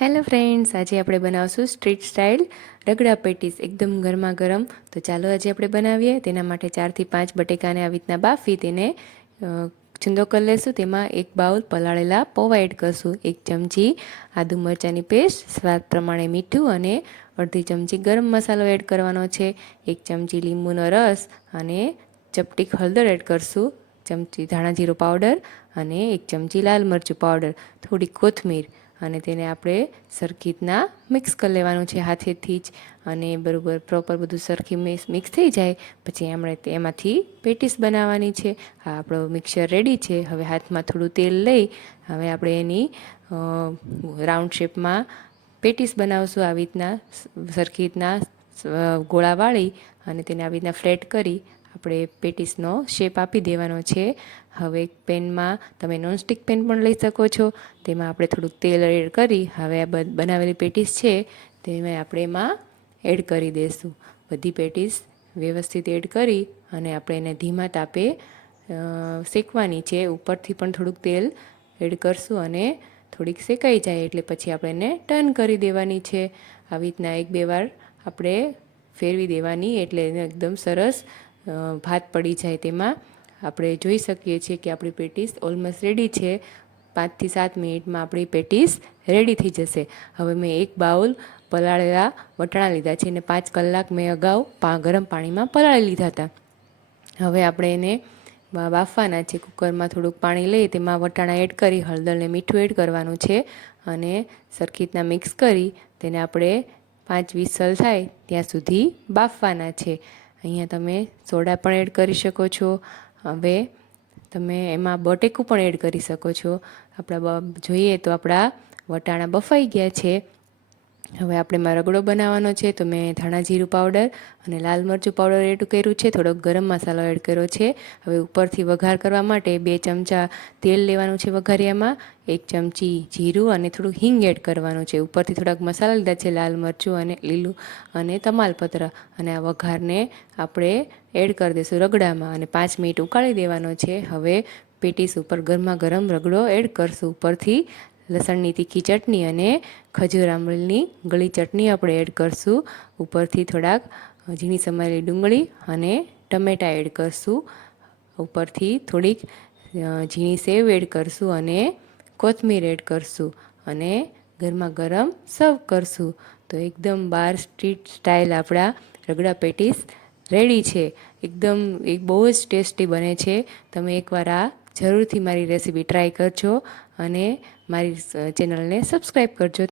Hello friends, આજે આપણે બનાવશું સ્ટ્રીટ સ્ટાઇલ રગડા પેટીસ એકદમ ગરમા ગરમ. તો ચાલો આજે આપણે બનાવીએ. તેના માટે 4 થી 5 બટેકાને આવી રીતના બાફી તેને છુંદો કરી લઈશું. તેમાં એક બાઉલ પલાળેલા પૌવા એડ કરશું, 1 ચમચી આદુ મરચાંની પેસ્ટ, સ્વાદ પ્રમાણે મીઠું અને અડધી ચમચી ગરમ મસાલો એડ કરવાનો છે, 1 ચમચી લીંબુનો રસ અને ચપટીક હળદર એડ કરશું, ચમચી ધાણા જીરું પાવડર અને 1 ચમચી લાલ મરચું પાવડર, થોડી કોથમીર અને તેને આપણે સરખી રીતના મિક્સ કરી લેવાનું છે હાથેથી જ. અને બરાબર પ્રોપર બધું સરખી મિક્સ થઈ જાય પછી આપણે એમાંથી પેટીસ બનાવવાની છે. આ આપણો મિક્સર રેડી છે. હવે હાથમાં થોડું તેલ લઈ હવે આપણે એની રાઉન્ડ શેપમાં પેટીસ બનાવશું. આવી રીતના સરખી રીતના ગોળા વાળી અને તેને આવી રીતના ફ્લેટ કરી આપણે પેટીસનો શેપ આપી દેવાનો છે. હવે એક પેનમાં તમે નોનસ્ટિક પેન પણ લઈ શકો છો. તેમાં આપણે થોડુંક તેલ એડ કરી હવે આ બનાવેલી પેટીસ છે તેને આપણે એમાં એડ કરી દઈશું. બધી પેટીસ વ્યવસ્થિત એડ કરી અને આપણે એને ધીમા તાપે શેકવાની છે. ઉપરથી પણ થોડુંક તેલ એડ કરશું અને થોડીક શેકાઈ જાય એટલે પછી આપણે એને ટર્ન કરી દેવાની છે. આવી રીતના 1-2 વાર આપણે ફેરવી દેવાની એટલે એને એકદમ સરસ ભાત પડી જાય. તેમાં આપણે જોઈ શકીએ છીએ કે આપણી પેટીસ ઓલમોસ્ટ રેડી છે. 5 થી 7 મિનિટમાં આપણી પેટીસ રેડી થઈ જશે. હવે મેં એક બાઉલ પલાળેલા વટાણા લીધા છે અને 5 કલાક મેં અગાઉ ગરમ પાણીમાં પલાળી લીધા હતા. હવે આપણે એને બાફવાના છે. કુકરમાં થોડુંક પાણી લઈ તેમાં વટાણા એડ કરી હળદર અને મીઠું એડ કરવાનું છે અને સરખી રીતના મિક્સ કરી તેને આપણે 5 વિસલ થાય ત્યાં સુધી બાફવાના છે. અહીંયા તમે સોડા પણ એડ કરી શકો છો. હવે તમે એમાં બટેકું પણ એડ કરી શકો છો. આપણા જોઈએ તો આપણા વટાણા બફાઈ ગયા છે. હવે આપણે એમાં રગડો બનાવવાનો છે તો મેં ધાણા જીરું પાવડર અને લાલ મરચું પાવડર એડ કર્યું છે, થોડોક ગરમ મસાલો એડ કર્યો છે. હવે ઉપરથી વઘાર કરવા માટે 2 ચમચા તેલ લેવાનું છે વઘારિયામાં, 1 ચમચી જીરું અને થોડુંક હિંગ એડ કરવાનું છે. ઉપરથી થોડાક મસાલા લીધા છે, લાલ મરચું અને લીલું અને તમાલપત્ર, અને આ વઘારને આપણે એડ કરી દઈશું રગડામાં અને 5 મિનિટ ઉકાળી દેવાનો છે. હવે પેટીસ ઉપર ગરમા ગરમ રગડો એડ કરશું. ઉપરથી લસણની તીખી ચટણી અને ખજૂર આંબલીની ગળી ચટણી આપણે એડ કરશું. ઉપરથી થોડાક ઝીણી સમારેલી ડુંગળી અને ટમેટાં એડ કરશું. ઉપરથી થોડીક ઝીણી સેવ એડ કરશું અને કોથમીર એડ કરશું અને ગરમા ગરમ સર્વ કરશું. તો એકદમ બાર સ્ટ્રીટ સ્ટાઇલ આપણા રગડા પેટીસ રેડી છે. એકદમ બહુ જ ટેસ્ટી બને છે. તમે એકવાર આ જરૂરથી મારી રેસીપી ટ્રાય કરજો અને મારી ચેનલને સબસ્ક્રાઈબ કરજો.